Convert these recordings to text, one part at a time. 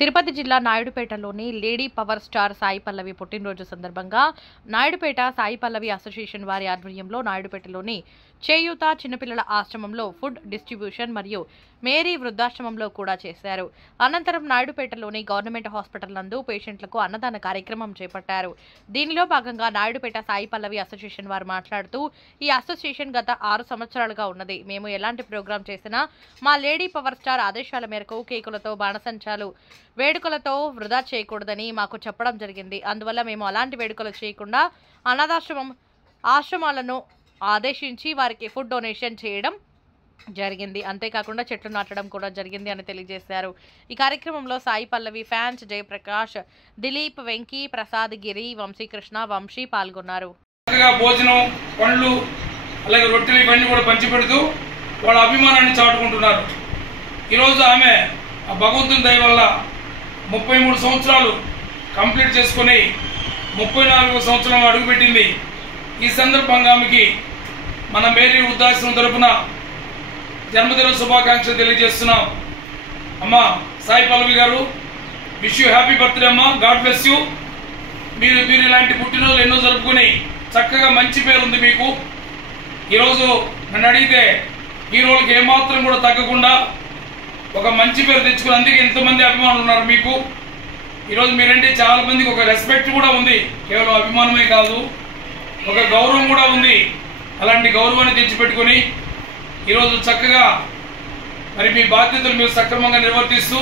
తిరుపతి జిల్లా నాయుడుపేటలోని lady power star Sai Pallavi పుట్టినరోజు సందర్భంగా నాయుడుపేట సాయి పల్లవి అసోసియేషన్ వారి ఆధ్వర్యంలో నాయుడుపేటలోని చేయూత చిన్నపిల్లల ఆశ్రమంలో ఫుడ్ డిస్ట్రిబ్యూషన్ మరియు మేరీ వృద్ధాశ్రమంలో కూడా చేశారు. అనంతరం నాయుడుపేటలోని గవర్నమెంట్ హాస్పిటల్ నందు పేషెంట్లకు అన్నదాన కార్యక్రమం చేపట్టారు. దీనిలో భాగంగా నాయుడుపేట సాయి పల్లవి అసోసియేషన్ వారు మాట్లాడుతూ, ఈ అసోసియేషన్ గత 6 సంవత్సరాలుగా ఉన్నది. మేము ఎలాంటి ప్రోగ్రాం చేసినా మా లేడీ పవర్ స్టార్ ఆదేశాల మేరకు కేకులతో బాణసంచాలు వేడుకలతో వృధా చేయకూడదని మాకు చెప్పడం జరిగింది. అందువల్ల మేము అలాంటి వేడుకలు చేయకుండా ఆశ్రమాలను ఆదేశించి వారికి ఫుడ్ డొనేషన్ చేయడం జరిగింది. అంతేకాకుండా చెట్లు నాటడం కూడా జరిగింది అని తెలియజేశారు. ఈ కార్యక్రమంలో సాయి పల్లవి ఫ్యాన్స్ జయప్రకాష్, దిలీప్, వెంకీ, ప్రసాద్, గిరి, వంశీకృష్ణ, వంశీ పాల్గొన్నారు. భోజనం, పండ్లు, అలాగే రొట్టెలు ఇవన్నీ కూడా పంచిపెడుతూ వాళ్ళ అభిమానాన్ని చాటుకుంటున్నారు. ఈరోజు ఆమె భగవంతుని దయ వల్ల 33 సంవత్సరాలు కంప్లీట్ చేసుకుని 34వ సంవత్సరం అడుగుపెట్టింది. ఈ సందర్భంగా ఆమెకి మన మేరీ వృద్ధాశ్రమం తరపున జన్మదిన శుభాకాంక్షలు తెలియజేస్తున్నాం. అమ్మా సాయి పల్లవి గారు, విష్ యూ హ్యాపీ బర్త్డే అమ్మా. God bless you. మీరు ఇలాంటి పుట్టినరోజులు ఎన్నో జరుపుకుని చక్కగా మంచి పేరు ఉంది మీకు. ఈరోజు నన్ను అడిగితే హీరోలకు ఏమాత్రం కూడా తగ్గకుండా ఒక మంచి పేరు తెచ్చుకుని అందుకే ఎంతమంది అభిమానులు ఉన్నారు మీకు. ఈరోజు మీరంటే చాలా మందికి ఒక రెస్పెక్ట్ కూడా ఉంది. కేవలం అభిమానమే కాదు, ఒక గౌరవం కూడా ఉంది. అలాంటి గౌరవాన్ని తెచ్చిపెట్టుకుని ఈరోజు చక్కగా మరి మీ బాధ్యతలు మీరు సక్రమంగా నిర్వర్తిస్తూ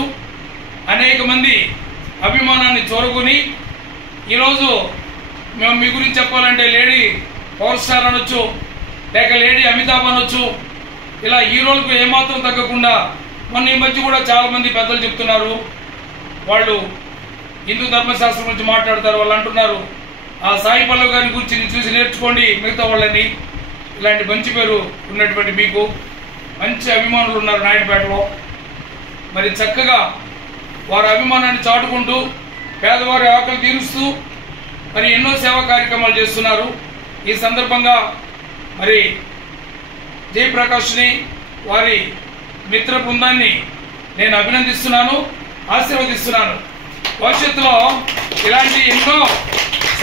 అనేక మంది అభిమానాన్ని చూరగొని ఈరోజు మేము మీ గురించి చెప్పాలంటే లేడీ పవర్ స్టార్ అనొచ్చు, లేక లేడీ అమితాబ్ అనొచ్చు. ఇలా హీరోలకు ఏమాత్రం తగ్గకుండా మొన్న ఈ మధ్య కూడా చాలా మంది పెద్దలు చెప్తున్నారు, వాళ్ళు హిందూ ధర్మశాస్త్రం గురించి మాట్లాడతారు. వాళ్ళు అంటున్నారు, ఆ సాయి పల్లవి గారిని గురించి చూసి నేర్చుకోండి మిగతా వాళ్ళని. ఇలాంటి మంచి పేరు ఉన్నటువంటి మీకు మంచి అభిమానులు ఉన్నారు నాయుడుపేటలో. మరి చక్కగా వారి అభిమానాన్ని చాటుకుంటూ పేదవారి ఆకలి తీరుస్తూ మరి ఎన్నో సేవా కార్యక్రమాలు చేస్తున్నారు. ఈ సందర్భంగా మరి జయప్రకాష్ని, వారి మిత్ర బృందాన్ని నేను అభినందిస్తున్నాను, ఆశీర్వదిస్తున్నాను. భవిష్యత్తులో ఇలాంటి ఎన్నో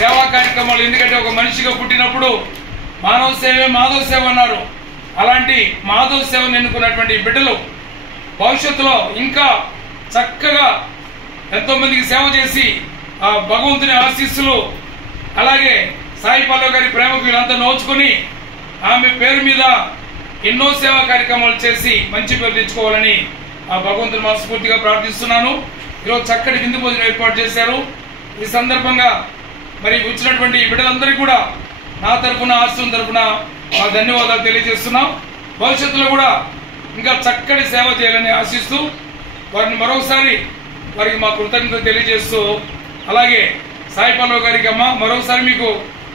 సేవా కార్యక్రమాలు, ఎందుకంటే ఒక మనిషిగా పుట్టినప్పుడు మానవ సేవే మాధవ సేవ అన్నారు. అలాంటి మాధవ సేవను ఎన్నుకున్నటువంటి బిడ్డలు భవిష్యత్తులో ఇంకా చక్కగా ఎంతో మందికి సేవ చేసి ఆ భగవంతుని ఆశీస్సులు, అలాగే సాయి పల్లవి గారి ప్రేమకు వీళ్ళంతా నోచుకొని ఆమె పేరు మీద ఎన్నో సేవా కార్యక్రమాలు చేసి మంచి పేరు తెచ్చుకోవాలని ఆ భగవంతుని మనస్ఫూర్తిగా ప్రార్థిస్తున్నాను. ఈరోజు చక్కటి విందు భోజనం ఏర్పాటు చేశారు. ఈ సందర్భంగా మరి వచ్చినటువంటి బిడ్డలందరికీ కూడా నా తరఫున, ఆశ్రమం తరఫున మా ధన్యవాదాలు తెలియజేస్తున్నాం. భవిష్యత్తులో కూడా ఇంకా చక్కటి సేవ చేయాలని ఆశిస్తూ వారిని మరొకసారి వారికి మా కృతజ్ఞతలు తెలియజేస్తూ, అలాగే సాయి పల్లవి గారికి అమ్మ మరొకసారి మీకు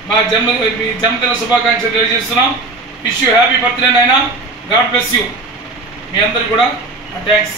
మా జన్మదిన శుభాకాంక్షలు తెలియజేస్తున్నాం. విష్ యూ హ్యాపీ బర్త్డే నాయనా. God bless you. మీ అందరికి కూడా థ్యాంక్స్.